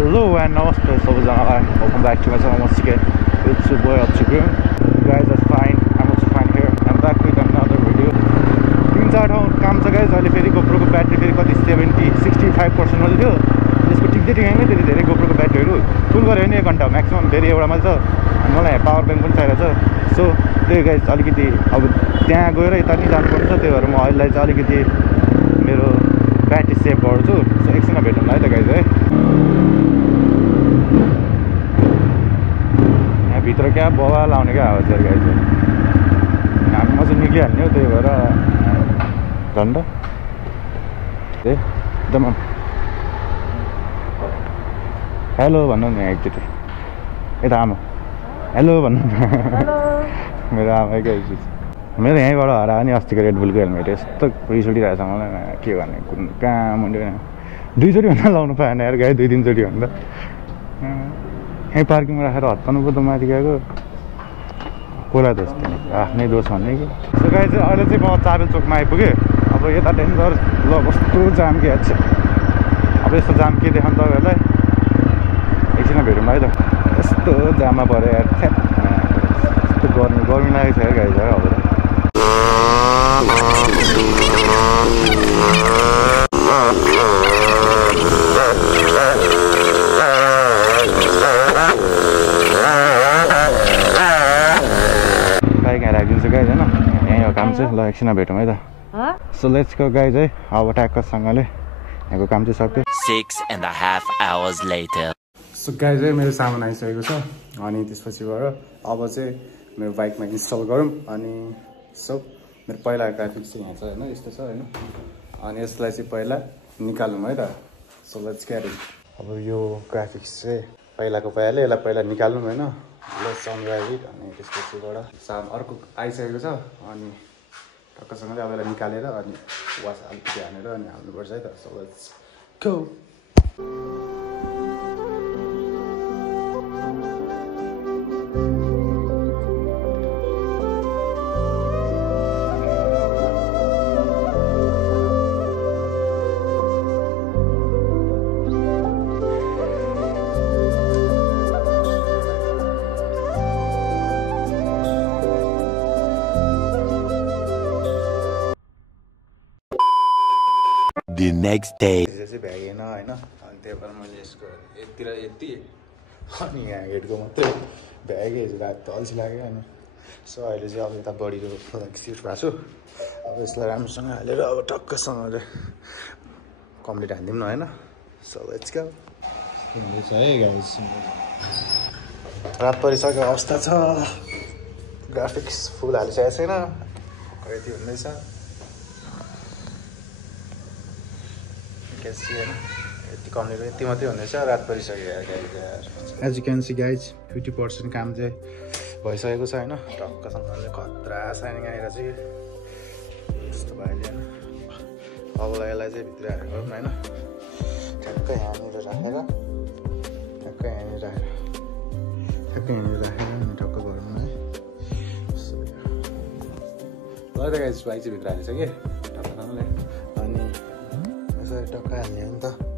Hello and namaste सबैजनालाई. Welcome back to my channel once again. It's your boy Absukun. You guys are fine. I'm also fine here. I'm back with another video. 3-4 ठाउँ काम छ guys. अहिले फेरि GoPro को battery फेरि कति 65% मात्रै थियो. त्यसको टिक्दै टिकाइमै त्यति धेरै GoPro को ब्याट्रीहरु फुल गरे नि 1 घण्टा म्याक्सिमम धेरै एउटा मात्र छ. अनि मलाई पावर बैंक पनि चाहिएको छ. सो त्यही गाइस अलिकति अब त्यहाँ गएर यता नि जानुपर्छ. त्यही भएर म अहिले चाहिँ अलिकति मेरो ब्याट्री सेभ गर्छु. सो एकछिनमा भेटौँला है त गाइस है. यहाँ भित्र क्या बवा लाउने क्या आवाज यार गाइस. हाम्रोमा चाहिँ निक्लिहाल्ने हो त्यही भएर झन्ड ए एकदम हेलो भन्नु नि एकचोटि. यता आमा हेलो भन्नु. मेरो आमा क्या मेरो यहीँबाट हरायो नि अस्तिको रेडबुलको हेलमेट यस्तो रिस उठिरहेको छ मलाई. के गर्ने कुन कहाँ मुन्ड्यो 2चोटि भन्दा लाउनु पाएन यार गाई. 2-3चोटि भन्दा यहीँ पार्किङमा राखेर हत्ताउनु पो त माथि गएको कसलाई दोष आफ्नै दोष भन्ने कि. सो गाई चाहिँ अहिले चाहिँ म चाबेल चोकमा आइपुगेँ. अब यता डेन्जर ल कस्तो जाम के छ. अब यस्तो जाम के देखाउँ तपाईँहरूलाई एकछिनमा भेटौँला है त. यस्तो जाममा पऱ्यो यार. यस्तो गर्मी लागेको छ यार गाई चाहिँ अब. बाइक यहाँ राखिदिन्छु गाइज होइन. यहीँ हो काम चाहिँ. ल एकछिनमा भेटौँ है त. सो लेट्स गो गाइज है. अब ट्याक्कसँगले यहाँको काम चाहिँ सक्यो. 6.5 hours later. सो गाइज है मेरो सामान आइसकेको छ. अनि त्यसपछिबाट अब चाहिँ मेरो बाइकमा इन्स्टल गरौँ. अनि सो मेरो पहिला ग्राफिक्स चाहिँ यहाँ छ होइन यस्तो छ होइन. अनि यसलाई चाहिँ पहिला निकालौँ है त. सो लेट्स क्यारी. अब यो ग्राफिक्स चाहिँ पहिलाको पाइहाल्यो. यसलाई पहिला निकाल्नु होइन. लेट्स अनराइड इट. अनि त्यसपछिबाट अर्को आइसकेको छ. अनि टक्कसँगले अब यसलाई निकालेर अनि वास अलिकति हानेर अनि हाल्नुपर्छ है त. So let's go. The next day. चाहिँ भ्यागेन होइन. अनि त्यही भएर मैले यसको यति र यति अनि यहाँ हेडको मात्रै भ्यागेँ. रात त अल्छी लाग्यो अनि. सो अहिले चाहिँ अब यता बडीको सिफ्ट भएको छु. अब यसलाई राम्रोसँग हालेर अब टक्कसँगले कम्प्लिट हालिदिउँ न होइन. So let's go. हुँदैछ है गाइस. रात परिसकेको अवस्था छ. ग्राफिक्स फुल हालिसकेको छैन. यति हुँदैछ. यति कम्प्लिट यति मात्रै हुँदैछ. रात परिसक्यो यार. As you can see guys 50% काम चाहिँ भइसकेको छ होइन. टक्कसँगले खतरा साइनिङ आएर चाहिँ यस्तो भइहाल्यो होइन. अब यसलाई चाहिँ भित्र हालेर गरौँ होइन. ठ्याक्कै यहाँनिर राखेर ठ्याक्कै यहाँनिर राखेर अनि टक्क गरौँ है. ल त गाइज बाइक चाहिँ भित्र हालिसकेँ टक्कसँगले. अनि यसरी टक्क हाल्ने हो नि त.